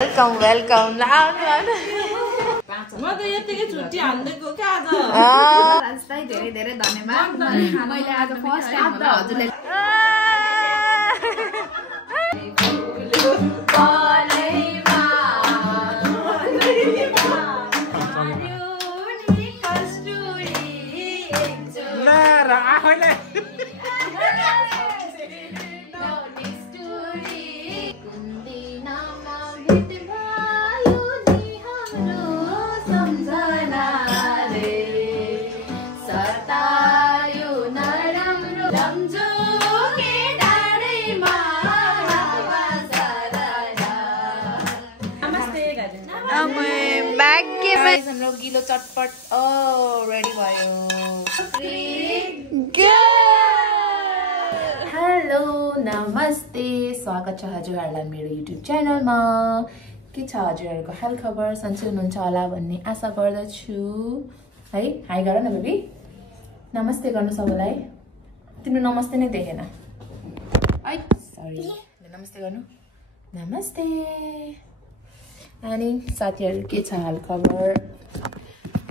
welcome ल म त यतिकै छुट्टी हान्दैको क्या आज राजलाई धेरै धेरै धन्यवाद मैले आज फर्स्ट टाइम होला हजुरले हाम्रो गिलो चटपट रेडी भयो हेलो नमस्ते स्वागत छ हजुरहरूलाई मेरो युट्युब च्यानलमा के छ हजुरहरूको हाल खबर सन्चै हुनुहुन्छ होला भन्ने आशा गर्दछु है हाई गर न बेबी नमस्ते गर्नु सबैलाई तिम्रो नमस्ते नै देखेन है सरी नमस्ते गर्नु नमस्ते अनि साथीहरु के छ हाल खबर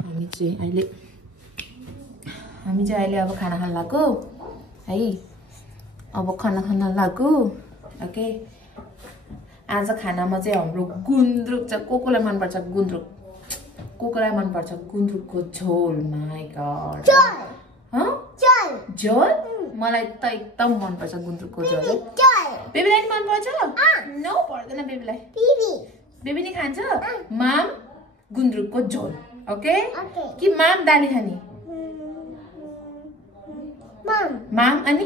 हामी चाहिँ अहिले अब खाना खान लाग्यो है अब खाना खान लाग्यो ओके आज खानामा चाहिँ हाम्रो गुन्द्रुक छ कोकोलाई मन पर्छ गुन्द्रुक कोकोलाई मन पर्छ गुन्द्रुकको झोल माय गॉड झोल मलाई त एकदम मन पर्छ गुन्द्रुकको झोल बेबीलाई नि मन पर्छ नो पर्दैन बेबीलाई बेबी नि खान्छ माम गुन्द्रुकको झोल ओके कि माम दाली खानी माम अनि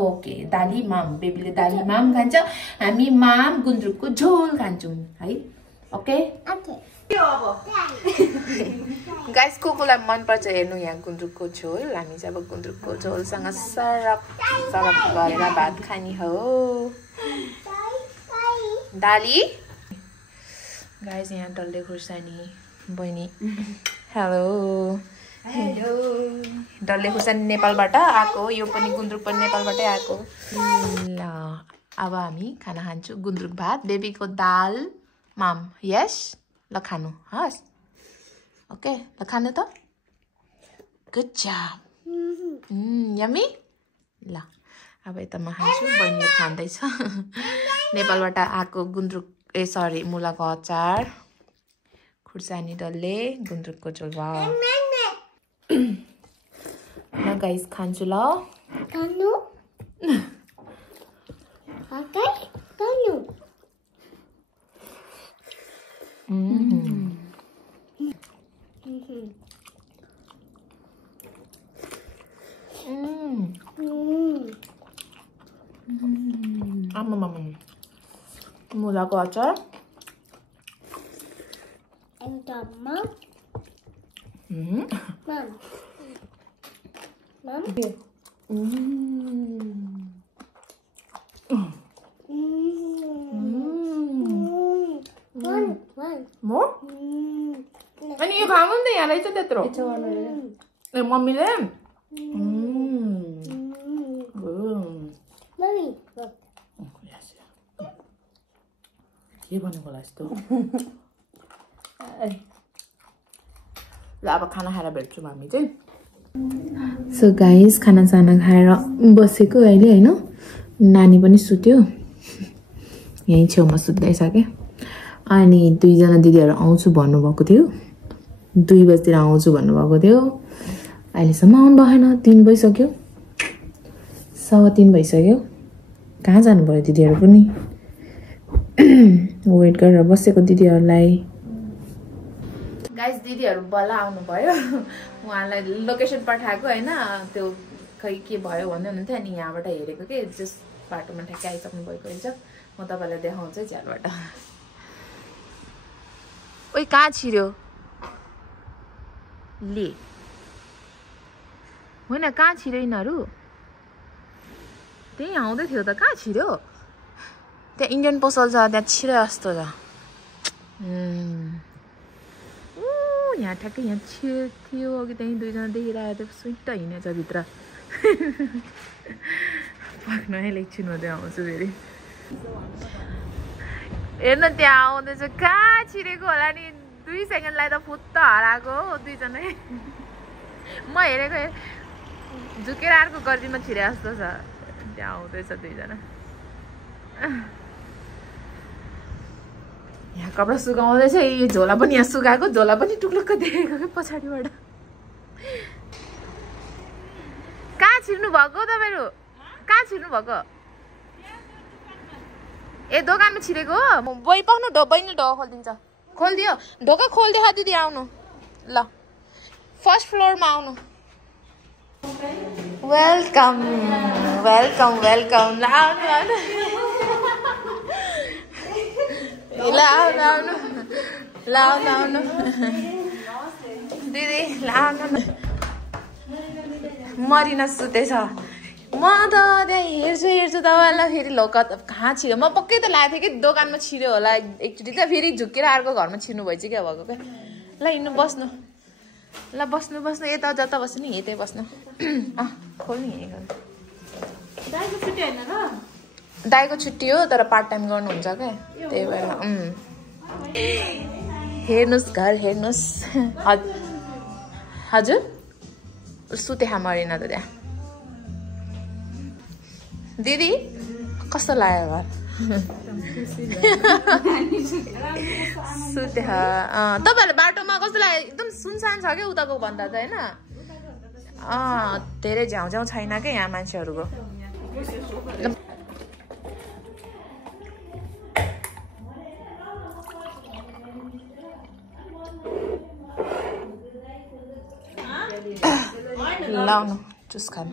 ओके दाली माम बेबीले दाली माम खान्छ हामी माम गुन्द्रुकको झोल खान्छौं है ओके गाइस कोकोलाई मन पर्छ हेर्नु यहाँ गुन्द्रुकको झोल हामी चाहिँ अब गुन्द्रुकको झोलसँग सरप गरेर भात खानी हो दाली गाइस यहाँ डल्ले खुर्सानी बहिनी हेलो हेलो डल्ले खुर्सानी नेपालबाट आएको यो पनि गुन्द्रुक पनि नेपालबाटै आएको ल अब हामी खाना खान्छौँ गुन्द्रुक भात बेबीको दाल माम यस ल खानु हस् ओके ल खानु त गुड जब यम्मी ल अब यता म खान्छु बहिनीले खाँदैछ नेपालबाट आएको गुन्द्रुक सरी मुलाको अचार खुर्सानी डल्ले गुन्द्रुकको झोल भयो ल गाइस खान्छु ल खानु ओके खानु मुलाको अचार अनि यो खानु नि यहाँ रहेछ त्यत्रो मम्मीले के भनेको होला यस्तो ल अब खाना खाएर भेट्छौँ हामी चाहिँ सो गाइस खाना साना खाएर बसेको अहिले हैन नानी पनि सुत्यो यही छेउमा सुत्दैछ अनि दुईजना दिदीहरू आउँछु भन्नुभएको थियो 2 बजेतिर आउँछु भन्नुभएको थियो अहिलेसम्म आउनु भएन 3 बजिसक्यो 3:15 भइसक्यो कहाँ जानु पर्यो दिदीहरू पनि वेट गरेर बसेको दिदीहरूलाई गाइस दिदीहरू बल्ल आउनु भयो उहाँलाई लोकेसन पठाएको हैन त्यो खै के भयो भन्दै हुनुहुन्थ्यो अनि यहाँबाट हेरेको के जस बाटोमा ठ्याक्कै आइसक्नु भएको रहेछ म तपाईलाई देखाउँछु झ्यालबाट ओइ कहाँ छिर्यो ले होइन कहाँ छिर्यो यिनीहरू त्यही आउँदै थियो त कहाँ छिर्यो त्यहाँ इन्डियन पसल छ त्यहाँ छिरे जस्तो छ यहाँ ठ्याक्कै यहाँ थियो अघि त्यहीँ दुईजना देखिरहेको थियो सुइट हिँडेछ भित्र पक्न एकछिनमा चाहिँ आउँछु फेरि हेर्नु त्यहाँ आउँदैछ कहाँ छिरेको होला नि 2 सेकेन्डलाई त फुत्त हराएको हो दुईजनै म हेरेको झुकेर अर्को गर्दीमा छिरे जस्तो छ त्यहाँ आउँदैछ दुईजना यहाँ कपडा सुकाउँदैछ यो झोला पनि यहाँ सुकाएको झोला पनि टुक्लुक्क देखेको कि पछाडिबाट कहाँ छिर्नु भएको तपाईँहरू कहाँ छिर्नु भएको ए दोकानमा छिरेको बोइ पाउनु बहिनी ढोका खोलिदिन्छ खोलिदियो ढोका खोलिदियो दिदी आउनु ल फर्स्ट फ्लोरमा आउनु वेलकम वेलकम वेलकम ल आउनु आउनु ल आउनु आउनु ल आउनु आउनु दिदी ल आउनु मरिना सुतेछ म त त्यहाँ हेर्छु हेर्छु तपाईँलाई फेरि लोक कहाँ छिर्यो म पक्कै त लागेको थिएँ कि दोकानमा छिर्यो होला एकचोटि त फेरि झुकेर अर्को घरमा छिर्नु भएछ क्या भएको क्या ल हिँड्नु बस्नु ल बस्नु बस्नु यता जता बस्नु नि यतै बस्नु खोल्नु हिँडेको दाइको छुट्टी हो तर पार्ट टाइम गर्नुहुन्छ क्या त्यही भएर हेर्नुहोस् घर हेर्नुहोस् हजुर सुते मरिन त त्यहाँ दिदी कस्तो लाग्यो घर सुते तपाईँहरूले बाटोमा कस्तो लाग्यो एकदम सुनसान छ क्या उताको भन्दा त होइन धेरै झ्याउ झ्याउ छैन क्या यहाँ मान्छेहरूको लाउनु जुस खानु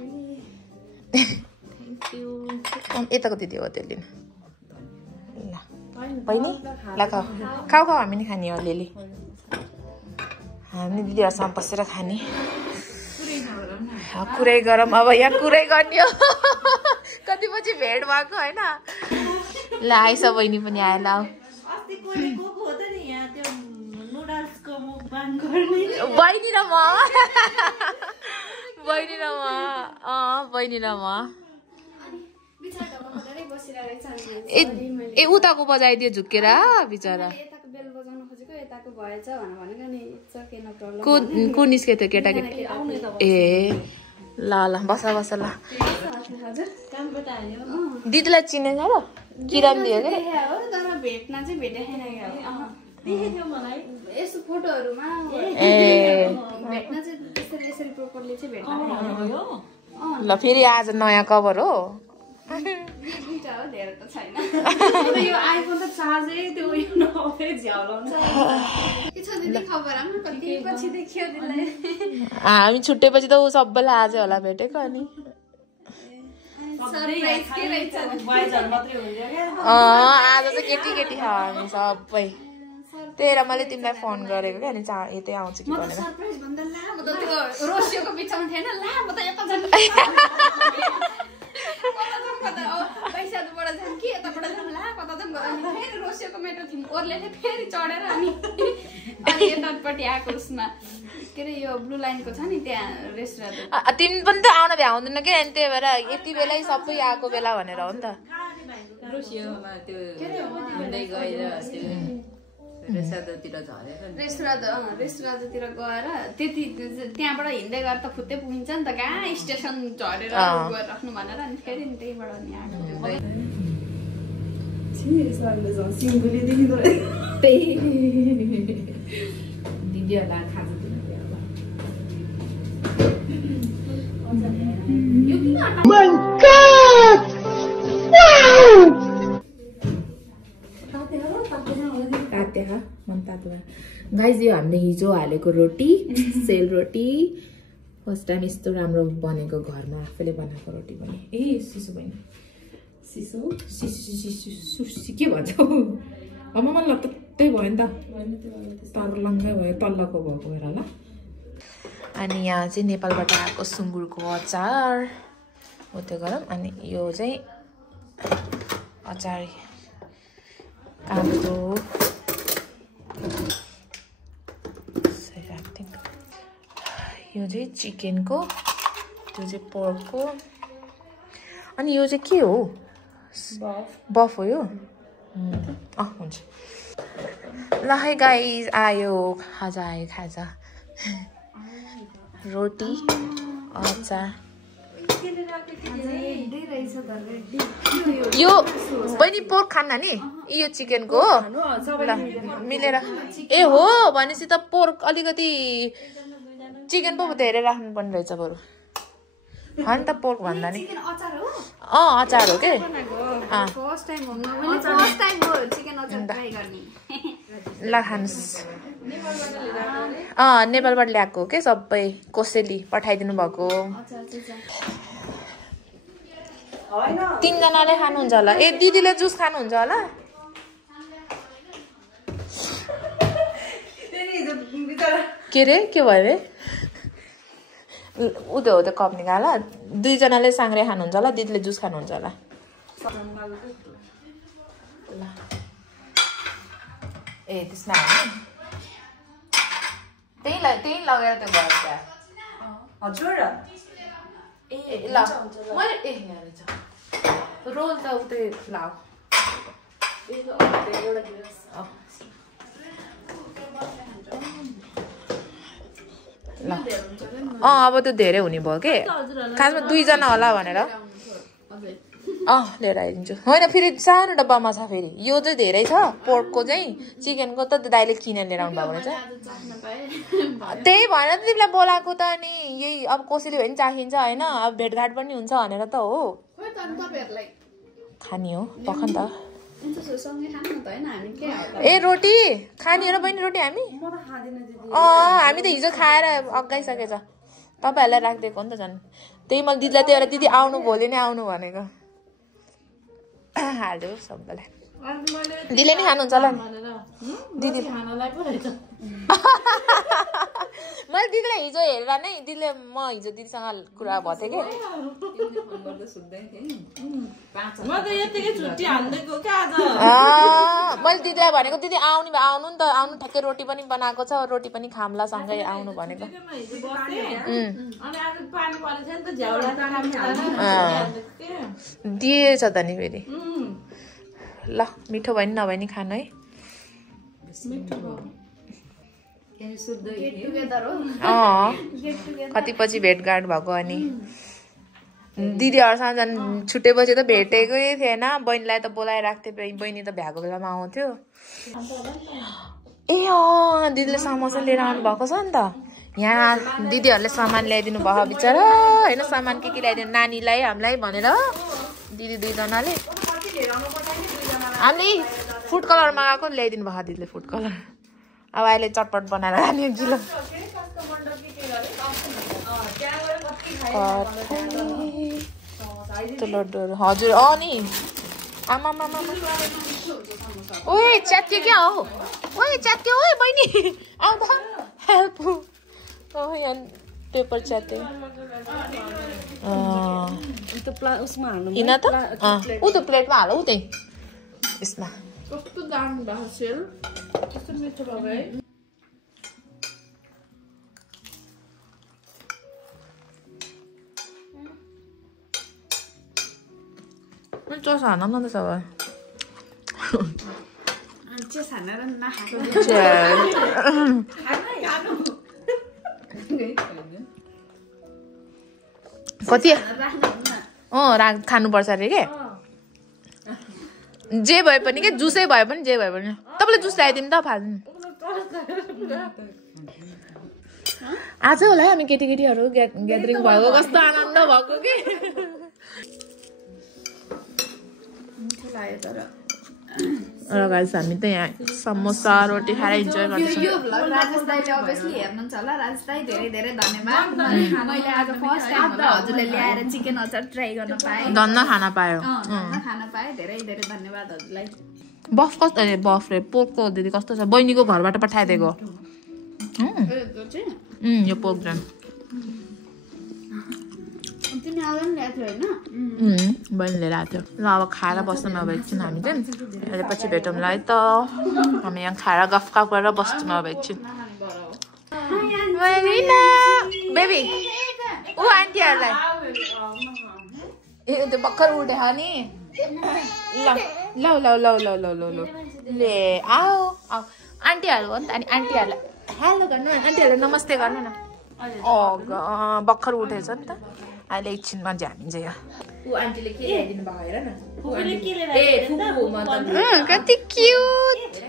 यताको दिदी हो त्यो लिनु ल बहिनी ल खाऊ खाऊ खाऊ हामी नि खाने हो अलिअलि हामी दिदीहरूसँग बसेर खाने कुरै गरौँ अब यहाँ कुरै गर्ने हो कति पछि भेट भएको होइन ल आइस बहिनी पनि आयो ल बहिनी र म बहिनी र म बहिनी र म ए उताको बजाइदियो झुकेर बिचरा को निस्के थियो केटाकेटी ए ल ल बस बस ल दिदीलाई चिनेछ र किरण दियो के ल फेरि आज नयाँ कभर हो हामी छुट्टेपछि त ऊ सबैलाई आज होला भेटेको अनि आज चाहिँ केटी केटी छ हामी सबै त्यही भएर मैले तिमीलाई फोन गरेको क्या अनि यतै आउँछु कि भनेर तिमी पनि त आउन भ्याउँदैन क्या अनि त्यही भएर यति बेलै सबै आएको बेला भनेर हो नि त रेस्टुरेन्टतिर गएर त्यति त्यहाँबाट हिँड्दै गएर त फुत्तै पुगिन्छ नि त कहाँ स्टेसन झरेर गएर राख्नु भनेर अनि फेरि त्यहीबाट दिदीहरूलाई खाजा गाइज यो हामीले हिजो हालेको रोटी सेल रोटी फर्स्ट टाइम यस्तो राम्रो बनेको घरमा आफैले बनाएको रोटी पनि ए सिसु बहिनी सिसु के भन्छ अब मलाई त त्यही भयो नि त तर्लङ्गै भयो तल्लोको भएको भएर होला अनि यहाँ चाहिँ नेपालबाट आएको सुँगुरको अचार हो त्यो गरौँ अनि यो चाहिँ अचार काँचो यो चाहिँ चिकनको त्यो चाहिँ पोर्कको अनि यो चाहिँ के हो बफ हो यो हुन्छ ल है गाइज आयो खाजा आयो खाजा रोटी अचार यो बहिनी पोर्क खान्न नि यो चिकनको हो ल मिलेर ए हो भनेपछि त पोर्क अलिकति चिकन पो धेरै राख्नु पर्ने रहेछ बरु हो नि त पोर्क भन्दा नि अचार हो के ल खानुहोस् नेपालबाट ल्याएको के सबै कोसेली पठाइदिनु भएको 3 जनाले खानुहुन्छ होला ए दिदीले जुस खानुहुन्छ होला के रे के भयो रे उदो कप निकाल 2 जनाले सांग्रे खानुहुन्छ होला दिदीले जुस खानुहुन्छ होला ए त्यसमा त्यही लगेर त्यो भयो क्या हजुर ए ल मैले ए यहाँ रहेछ रोल त उतै लाऊ ल अब त्यो धेरै हुने भयो के खासमा 2 जना होला भनेर लिएर आइदिन्छु होइन फेरि सानो डब्बामा छ फेरि यो चाहिँ धेरै छ पोर्कको चाहिँ चिकनको त दाइले किनेर लिएर आउनु भएको रहेछ त्यही भनेर त तिमीलाई बोलाएको त अनि यही अब कसैले भयो भने चाहिन्छ होइन अब भेटघाट पनि हुन्छ भनेर त हो खाने हो पख नि त ए रोटी खाने हो र बहिनी रोटी हामी हामी त हिजो खाएर अगाइसकेछ तपाईँहरूलाई राखिदिएको हो नि त झन् त्यही मैले दिदीलाई त्यही भएर दिदी आउनु भोलि नै आउनु भनेको हाल्यो सबैलाई दिदीले नि खानुहुन्छ होला दिदी मैले दिदीलाई हिजो हेरेर नै दिदीले म हिजो दिदीसँग कुरा भएको थिएँ कि मैले दिदीलाई भनेको दिदी आउनु नि त आउनु ठ्याक्कै रोटी पनि बनाएको छ रोटी पनि खाम्ला सँगै आउनु भनेको दिएछ त नि फेरि ल मिठो भयो नि नभए नि खानु है कति पछि भेटघाट भएको अनि दिदीहरूसँग झन् छुटेपछि त भेटेकै थिएन बहिनीलाई त बोलाइरहेको थिएँ बहिनी त भ्याएको बेलामा आउँथ्यो ए दिदीले समोसा लिएर आउनु भएको छ नि त यहाँ दिदीहरूले सामान ल्याइदिनु भयो बिचरा होइन सामान के ल्याइदिनु नानीलाई हामीलाई भनेर दिदी 2 जनाले हामीले फुड कलर मगाएको ल्याइदिनु भयो दिदीले फुड कलर अब अहिले चटपट बनाएर खाने किलो लड्डुहरू हजुर नि आमा ओए च्यात्यो क्या हो ओए च्यात्यो ओए बहिनी आउँदा हेल्प यहाँ पेपर च्यात्यो हिँड त ऊ त प्लेटमा हाल ऊ त्यही यसमा कस्तो दाम भएको सेल कस्तो मिठो भयो है चोसा हान न त सब कति खानुपर्छ अरे के जे भए पनि के जुसै भए पनि जे भए पनि तपाईँले जुस ल्याइदिनु त फाल्नु आज होला हामी केटीकेटीहरू ग्यादरिङ भएको कस्तो आनन्द भएको कि र गाइस हामी त यहाँ समोसा रोटी खाएर इन्जोय गर्छौँ यो भ्लग राजेश दाइले अभियसली हेर्नुहुन्छ होला राजेश दाइ धेरै धेरै धन्यवाद मैले आज फर्स्ट टाइम हजुरले ल्याएर चिकन अचार ट्राई गर्न पाएँ धन्न खान पायो खान पाएँ धेरै धेरै धन्यवाद हजुरलाई बफ कस्तो बफ रे पोर्कको दिदी कस्तो छ बहिनीको घरबाट पठाइदिएको यो पोर्क जन बहिनी लिएर आएको थियो ल अब खाएर बस्नु नभएछौँ हामी चाहिँ अहिले पछि भेटौँला है त हामी यहाँ खाएर गफ गरेर बस्नु नभएछौँ बेबी ऊ आन्टीहरूलाई ए त्यो भर्खर उठेको नि ल लौ लौ लौ लौ लौ लौ लौ ले आओ आओ आन्टीहरू हो नि त अनि आन्टीहरूलाई हेलो गर्नु न आन्टीहरूलाई नमस्ते गर्नु न भर्खर उठेछ नि त अहिले एकछिनमा झ्यामिन्छ यहाँ ऊ आन्टीले के ल्याइदिनु भएको हेर न कति क्युट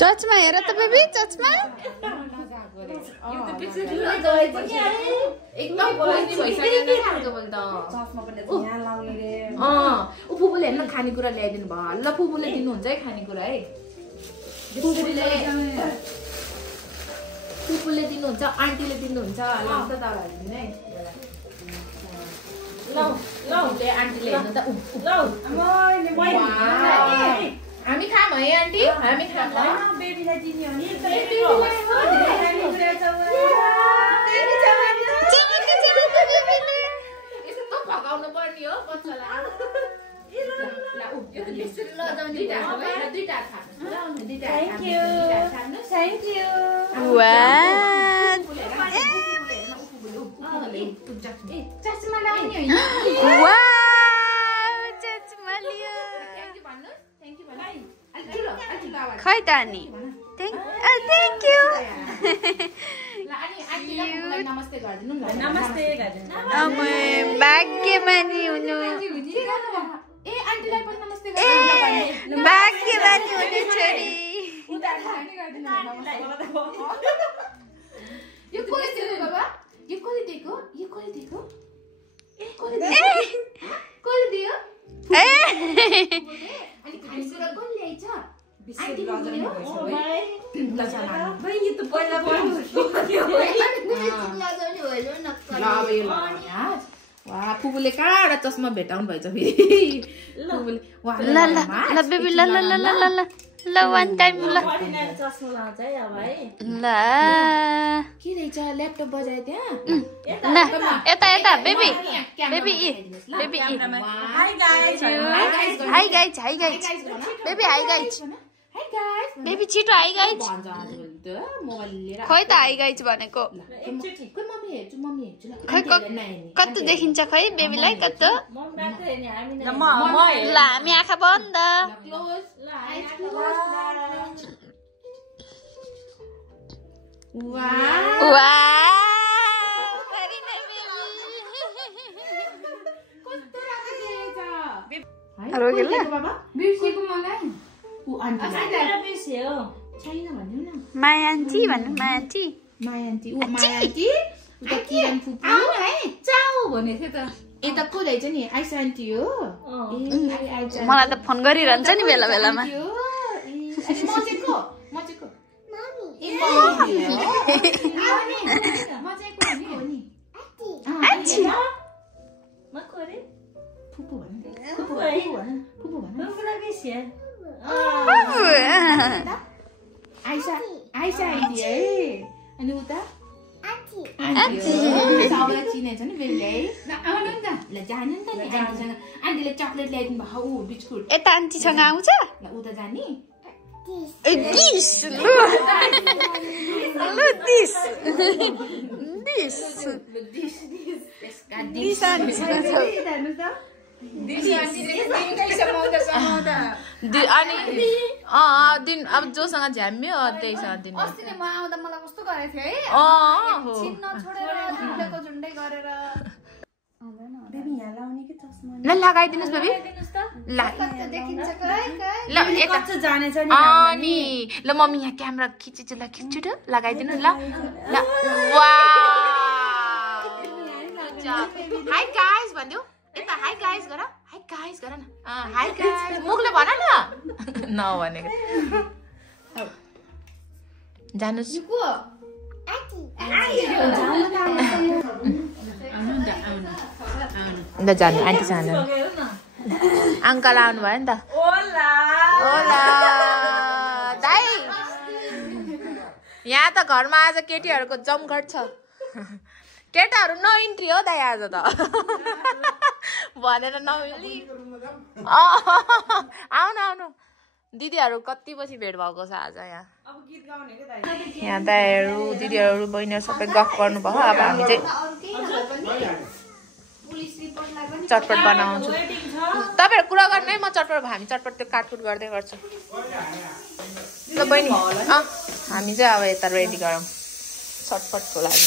चर्चमा हेर त बेबी चर्चमा फुपूले हेर्न खानेकुरा ल्याइदिनु भयो ल फुपूले दिनुहुन्छ है खानेकुरा है फुपूले दिनुहुन्छ आन्टीले दिनुहुन्छ लाउँछ तपाईँहरू है आन्टीले हेर्नु त हामी खाम है आन्टी हामी खाम बेबीलाई दिने हो नि यस्तो भगाउनु पर्ने हो बच्चालाई खै त अनि थ्याङ्क यू नमस्ते गरिदिनु नमस्ते भाग्यमानी हुनु ए आन्टीलाई पनि नमस्ते भाग्यमानी हुनु छोरी यो कसले दिएको बाबा यो कसले दिएको यो कसले दिएको कसले दियो अनि खानेकुरा कसले ल्याइछ आन्टी फुपूले कहाँबाट चस्मा भेटाउनु भएछ फेरि ल बेबी ल ल ल ल ल ल वान टाइम ल ल के रहेछ ल्यापटप बजायो त्यहाँ ल यता यता baby baby baby hi guys hi guys hi guys baby hi guys baby छिटो हाई गाइज खै त हाई गाइज भनेको खै कस्तो देखिन्छ खै बेबीलाई कस्तो ल हामी आँखा बन्द माया आन्टी भन्नु माया आन्टी यता को रहेछ नि आइसा आन्टी हो मलाई त फोन गरिरहन्छ नि बेला बेलामा आइसा आन्टी है अनि उता चिनेछ नि बेलुलै आउनु नि त ल जानु नि त नि आन्टीसँग आन्टीले चक्लेट ल्याइदिनु भएको बिस्कुट यता आन्टीसँग आउँछ ल उता जाने अनि दिन अब जोसँग झ्याम्यो त्यहीसँग दिनु अस्ति नै म आउँदा मलाई कस्तो गरेको थियो है छिन्न छोडेर झुन्डेको झुन्डै गरेर ल लगाइदिनुहोस् बेबी अनि ल मम्मी यहाँ क्यामेरा खिच्छु ल खिच्छु त लगाइदिनु ल हाई गाइस भन्यो यता हाई गाइस गर हाई गाइस गर न हाई गाइस मुखले भन न नभनेको जानुहोस् ल जानु आन्टी जानु अङ्कल आउनु भयो नि त होला दाइ यहाँ त घरमा आज केटीहरूको जमघट छ केटाहरू नो इन्ट्री हो दाइ आज त भनेर आउनु दिदीहरू कति पछि भेट भएको छ आज यहाँ दाइहरू दिदीहरू बहिनीहरू सबै गफ गर्नुभयो अब हामी चाहिँ चटपट बनाउँछु तपाईँहरू कुरा गर्नु है म चटपट हामी चटपट त्यो काटकुट गर्दै गर्छु ल बहिनी हामी चाहिँ अब यता रेडी गरौँ चटपटको लागि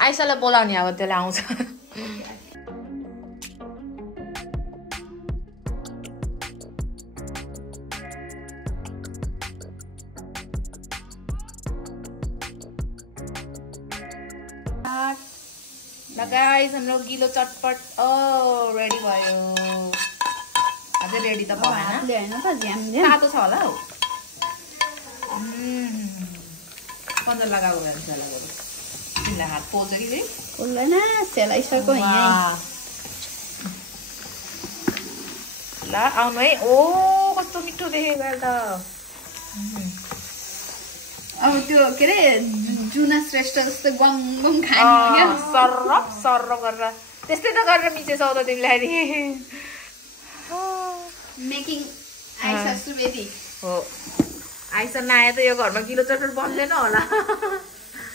आइसालाई बोलाउने अब त्यसले आउँछ गाइस हाम्रो गिलो चटपट रेडी भयो अझै रेडी त भएन तातो छ होला हौ कन्जर लगाएको भएर तिमीलाई हात पोल्छ कि फेरि पोल्दैन सेलाइसक्यो ल आउनु है ओ कस्तो मिठो देखेको त अब त्यो के अरे जुना श्रेष्ठ जस्तो गम गम खाने सर्र गरेर त्यस्तै त गरेर मिचे सौदा तिमीलाई नि मेकिङ आइसा सुवेदी हो आइसा नआए त यो घरमा गिलो चटपट बन्दैन होला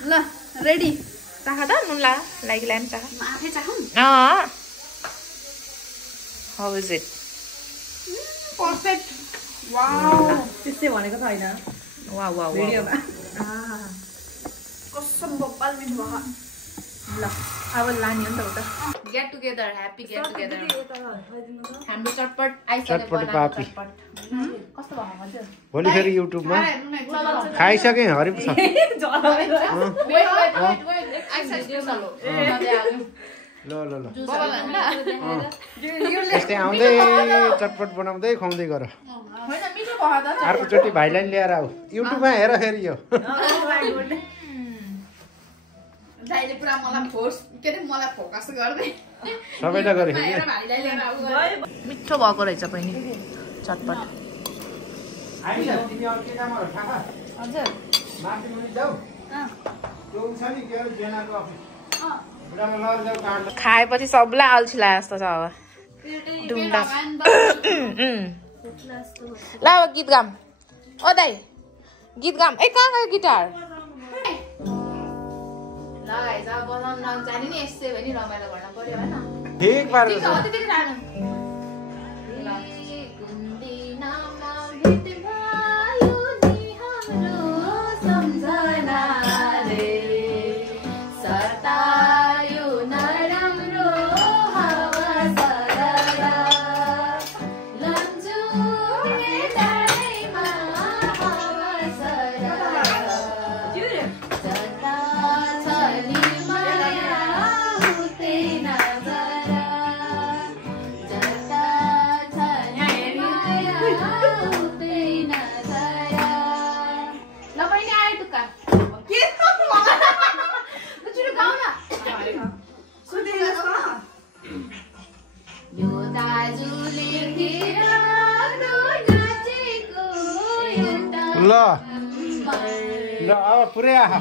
ल रेडी चाख त नुन लागि ल्याउनु चाख म आफै चाखौँ how is it perfect wow त्यस्तै भनेको छैन वाउ वाउ भिडियोमा कसम बब्बाल मिठो भयो ल अब लाने हो नि त उता get together happy get together हाम्रो चटपट आइसक्यो पापी कस्तो भयो हजुर भोलि फेरि युट्युबमा खाइसके हरि छ ल त्यस्तै आउँदै चटपट बनाउँदै खुवाउँदै गर अर्कोचोटि भाइलाई ल्याएर आऊ युट्युबमा हेर फेरि यो दाइले पुरा मलाई फोर्स के अरे मलाई फोकस गर्दै सबैलाई गरे भाइलाई लिएर आऊ मिठो भएको रहेछ बहिनी चटपट हजुर खाएपछि सबलाई अल्छी लागे जस्तो छ अब डुम्डा ल अब गीत गाम ओ दाइ गीत गाम ए कहाँ गयो गिटार ल गाइस अब बनाउन नजाने नि यसै भने रमाइलो गर्न पर्यो हैन ठीक पारेको छ त्यतिकै जानु ल अब पुरै आहा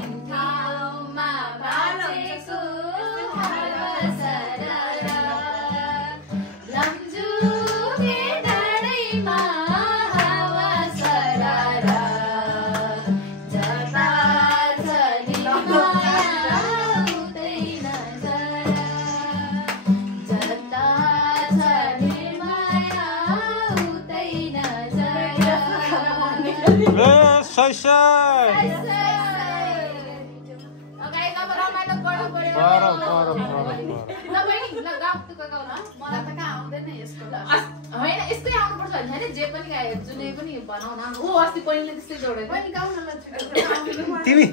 तिमी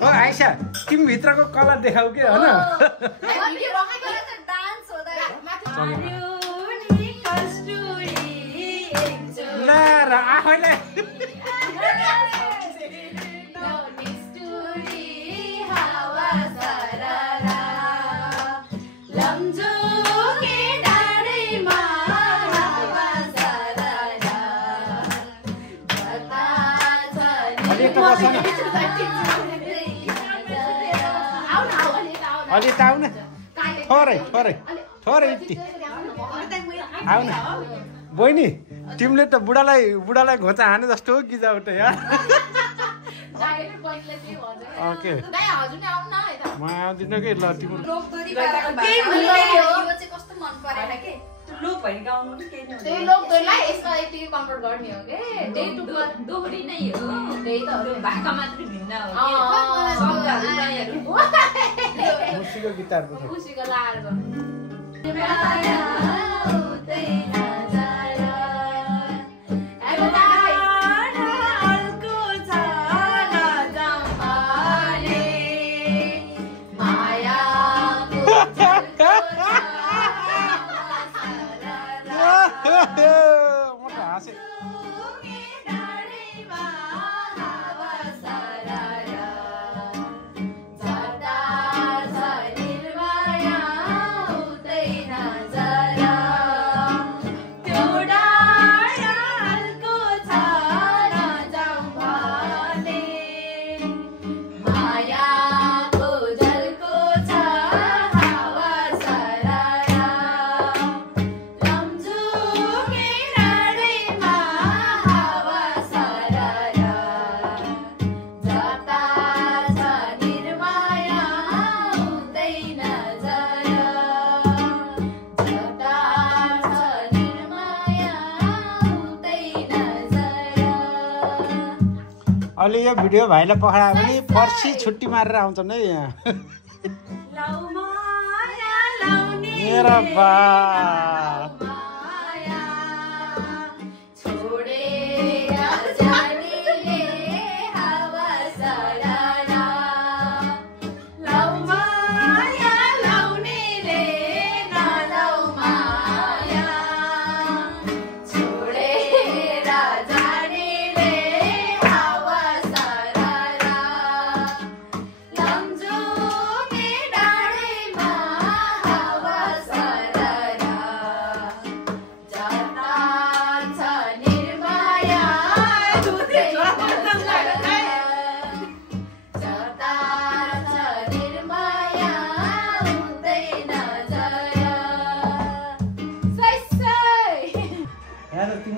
हो आइसा तिमी भित्रको कलर देखाऊ के होइन ल र आफैलाई त बस्छ न अलि त आऊ न थोरै थोरै थोरै यति आऊ न बहिनी तिमीले त बुढालाई घोचा हाने जस्तो हो कि जाऊ त यार ओके म आउँदिनँ कि ल तिम्रो त्यही लोकदोरीलाई यसमा यतिकै कन्भर्ट गर्ने हो के त्यही दोहोरी नै हो त्यही त भाका मात्र भिन्न हो खुसीको गिटार पो छ खुसीको लाएर अलि यो भिडियो भाइलाई पखाडा भने पर्सि छुट्टी मारेर आउँछन् है यहाँ मेरा बा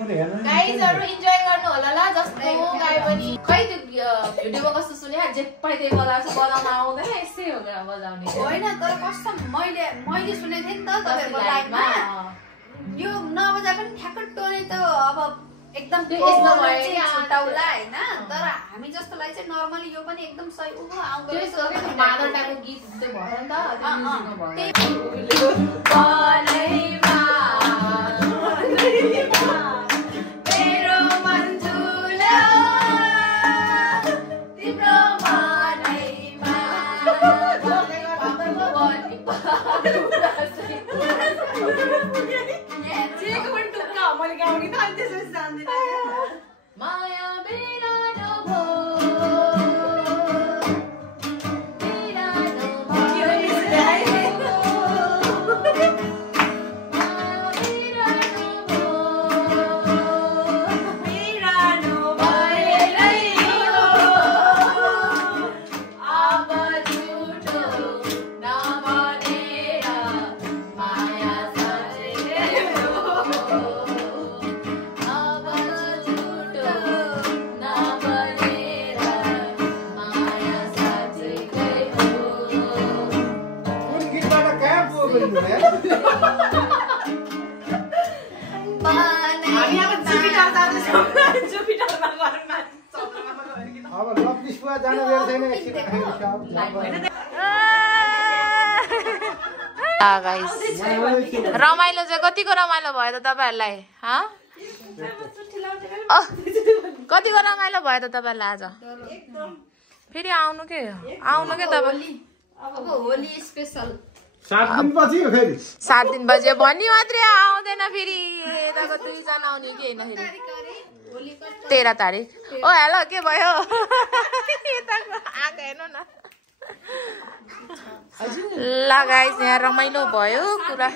गाइजहरु इन्जॉय गर्नु होला ल जस्तो गाई पनि खै त्यो भिडियोमा कस्तो सुने जे पाइदै बजाउँछ बजाउन आउँदैन यसै हो गएर बजाउने होइन तर कस्तो मैले सुनेको थिएँ नि त तपाईहरुको लाइभमा यो नबजा पनि ठ्याक्क टोने त अब एकदम यसमा भयो नि छुटाउला हैन तर हामी जस्तोलाई चाहिँ नर्मली यो पनि एकदम सही उभो आउँदो रहेछ त्यसको मादर टाइपको गीत चाहिँ भयो नि त माया बेरा नभो रमाइलो चाहिँ कतिको रमाइलो भयो त तपाईँहरूलाई कतिको रमाइलो भयो त तपाईँहरूलाई आज फेरि आउनु के तपाईँ अब होली स्पेशल 7 दिन पछि फेरि 7 दिन पछि भन्ने मात्रै आउँदैन फेरि यताको 2 जना आउने कि हैन फेरि 13 तारिक ओ हेलो के भयो यताको आएको हेर्नु न ल गाइस यहाँ रमाइलो भयो कुरा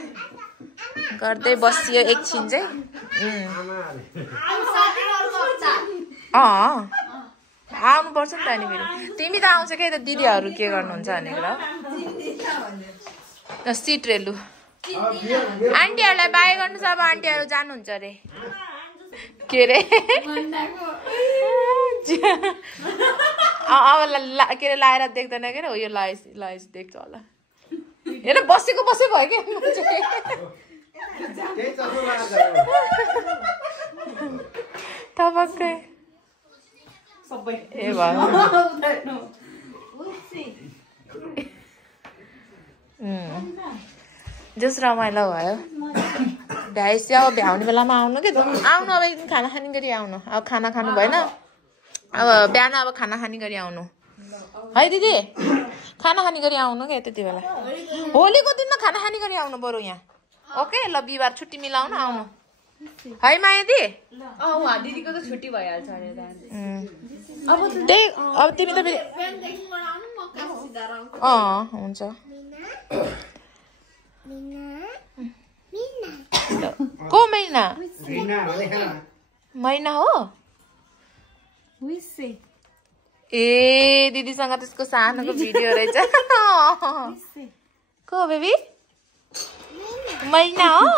गर्दै बसियो एकछिन चाहिँ आउनुपर्छ नि त अनि फेरि तिमी त आउँछ के त दिदीहरू के गर्नुहुन्छ भनेको र सिट रेलु आन्टीहरूलाई बाई गर्नुहोस् अब आन्टीहरू जानुहुन्छ अरे के अरे अब के अरे लाएर देख्दैन के हो यो लाइस देख्छ होला हेर बसेको बसे भयो कि तपाईँ ए भयो जस रमाइलो भयो भ्याइस अब भ्याउने बेलामा आउनु के आउनु अब एकदिन खाना खाने गरी आउनु अब खाना खानु भएन अब बिहान अब खाना खाने गरी आउनु है दिदी खाना खाने गरी आउनु क्या त्यति बेला होलीको दिनमा खाना खाने गरी आउनु बरु यहाँ ओके ल बिहिबार छुट्टी मिलाउनु आउनु है माया दिदी दिदीको त छुट्टी भइहाल्छ अरे त्यही अब तिमी त फेरि हुन्छ को महिना महिना हो ए दिदीसँग त्यसको सानोको भिडियो रहेछ को बेबी महिना हो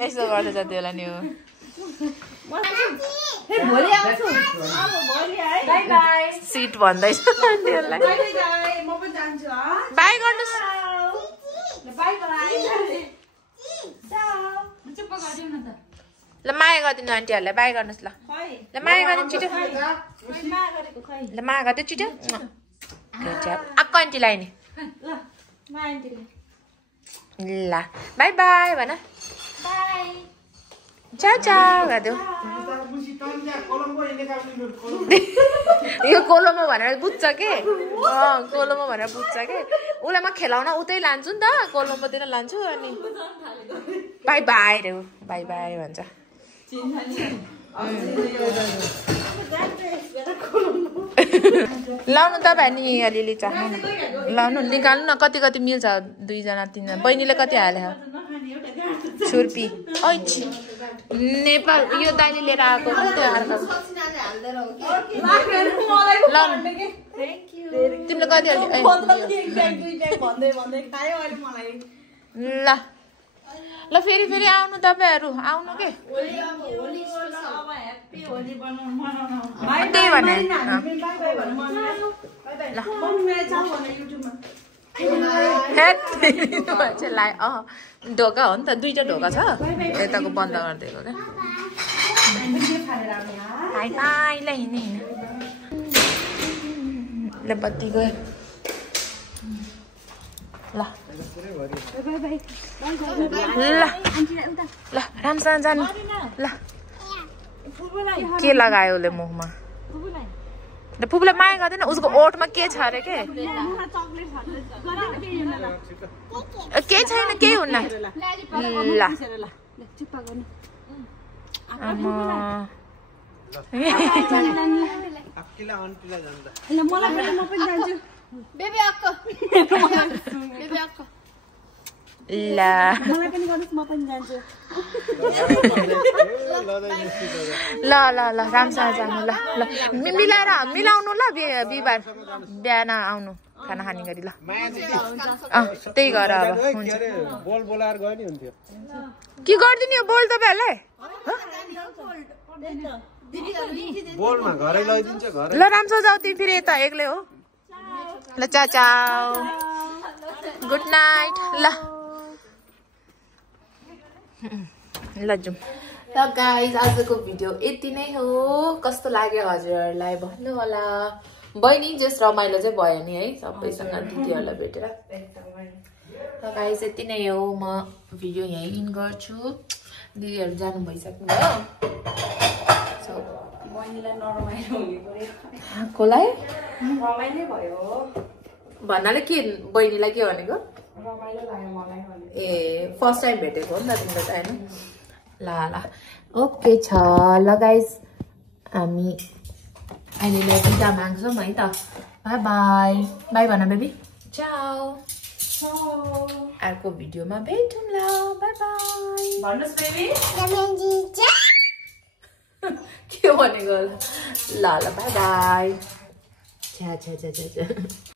यस्तो गर्दैछ त्यसलाई नि सिट भन्दैछ त्यसलाई बाई गर्नुहोस् ल माया गरिदिनु आन्टीहरूलाई बाई गर्नुहोस् ल माया गरिदिनु छिटो ल माया गरिदिनु छिटो आक्को आन्टीलाई नि ल बाई बाई भन चाउ चाउ गरिदेऊ यो कोलोमो भनेर बुझ्छ के कोलोमो भनेर बुझ्छ के उसलाई म खेलाउन उतै लान्छु नि त कोलोमोतिर लान्छु अनि बाई बाई रे बाई बाई भन्छ लाउनु तपाईँ नि अलिअलि चाहनु लाउनु निकाल्नु न कति कति मिल्छ दुईजना तिनजना बहिनीले कति हाल्यो छुर्पी ऐछि नेपाल यो दाइले लिएर आएको तिमीले कति ल ल फेरि फेरि आउनु तपाईँहरू आउनु के त्यही भने ढोका हो नि त दुईटा ढोका छ यताको बन्द गरिदिएको क्या ल हिँड्ने ल बत्ती गयो ल ल राम्रोसँग जानु ल के लगायो उसले मुखमा फुपूलाई माया गर्दैन उसको ओठमा के छ अरे के केही छैन केही हुन्न ल ल ल ल राम्रोसँग जानु ल ल मिलाएर मिलाउनु ल बिहिबार बिहान आउनु खाना खाने गरी ल त्यही गर अब हुन्छ के गरिदिने हो बोल तपाईँहरूलाई ल राम्रोसँग जाऊ तिमी फेरि यता एक्लै हो ल चाचाउ गुड नाइट ल ल जाउँ ल गाइज आजको भिडियो यति नै हो कस्तो लाग्यो हजुरहरूलाई भन्नु होला बहिनी जस रमाइलो चाहिँ भयो नि है सबैसँग दिदीहरूलाई भेटेर ल गाइज यति नै हो म भिडियो यहीँ इन गर्छु दिदीहरू जानु भइसक्नु भयो कसलाई रमाइलो भयो भन्नाले के बहिनीलाई के भनेको ए फर्स्ट टाइम भेटेको हो नि त तिम्रो त होइन ल ल ओके छ ल गाइज हामी अहिलेलाई बिदा माग्छौँ है त बाई बाई बाई भन बेबी चाउ अर्को भिडियोमा भेटौँ ल बाई बाई भन्नुहोस् बेबी भनेको होला ल ल बाई बाई छ्या छ्या छ्या छ्या